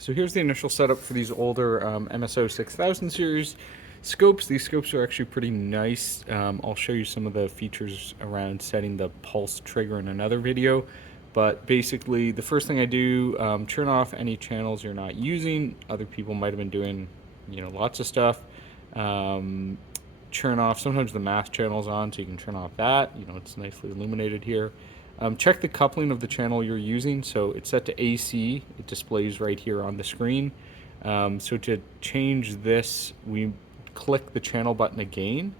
So here's the initial setup for these older MSO6000 series scopes. These scopes are actually pretty nice. I'll show you some of the features around setting the pulse trigger in another video. But basically, the first thing I do, turn off any channels you're not using. Other people might have been doing, lots of stuff. Turn off, sometimes the mask channel's on, so you can turn off that. It's nicely illuminated here. Check the coupling of the channel you're using. So it's set to AC. It displays right here on the screen. So to change this, we click the channel button again.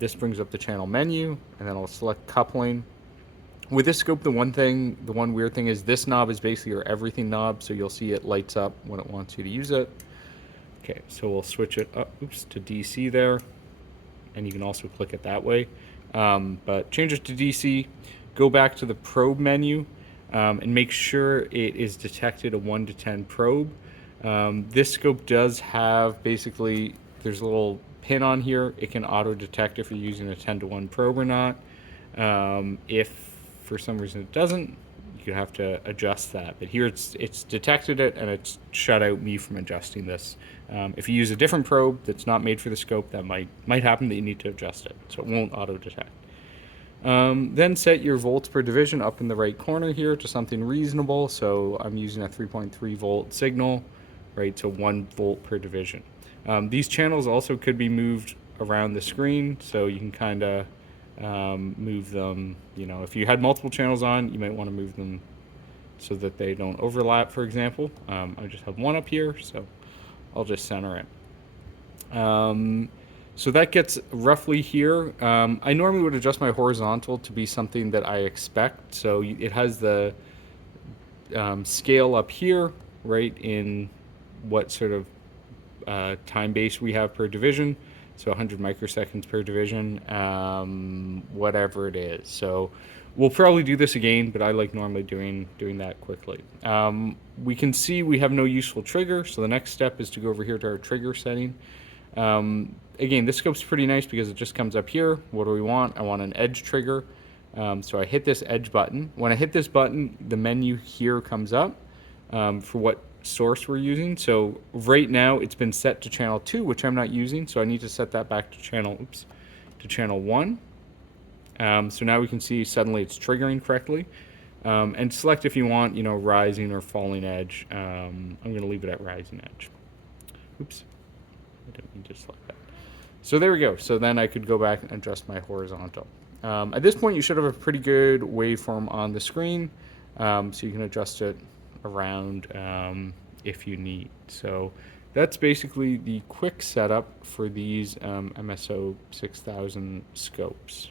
This brings up the channel menu, and then I'll select coupling. With this scope, the one weird thing is this knob is basically your everything knob, so you'll see it lights up when it wants you to use it. Okay, so we'll switch it up, to DC there, and you can also click it that way. But change it to DC. Go back to the probe menu and make sure it is detected a 1 to 10 probe. This scope does have basically, there's a little pin on here. It can auto detect if you're using a 10 to 1 probe or not. If for some reason it doesn't, you have to adjust that. But here it's detected it, and it's shut out me from adjusting this. If you use a different probe that's not made for the scope, that might happen that you need to adjust it, so it won't auto detect. Then set your volts per division up in the right corner here to something reasonable. So I'm using a 3.3 volt signal, right? So 1 volt per division. These channels also could be moved around the screen, so you can kind of move them. If you had multiple channels on, you might want to move them so that they don't overlap, for example. I just have one up here, so I'll just center it. So that gets roughly here. I normally would adjust my horizontal to be something that I expect. So it has the scale up here, right, in what sort of time base we have per division. So 100 microseconds per division, whatever it is. So we'll probably do this again, but I like normally doing that quickly. We can see we have no useful trigger, so the next step is to go over here to our trigger setting. Again, this scope's pretty nice because it just comes up here. What do we want? I want an edge trigger. So I hit this edge button. When I hit this button, the menu here comes up for what source we're using. So right now it's been set to channel 2, which I'm not using, so I need to set that back to channel 1. So now we can see suddenly it's triggering correctly. And select if you want, rising or falling edge. I'm going to leave it at rising edge. Oops, I didn't mean to select that. So there we go. So then I could go back and adjust my horizontal. At this point, you should have a pretty good waveform on the screen, so you can adjust it around if you need. So that's basically the quick setup for these MSO6000 scopes.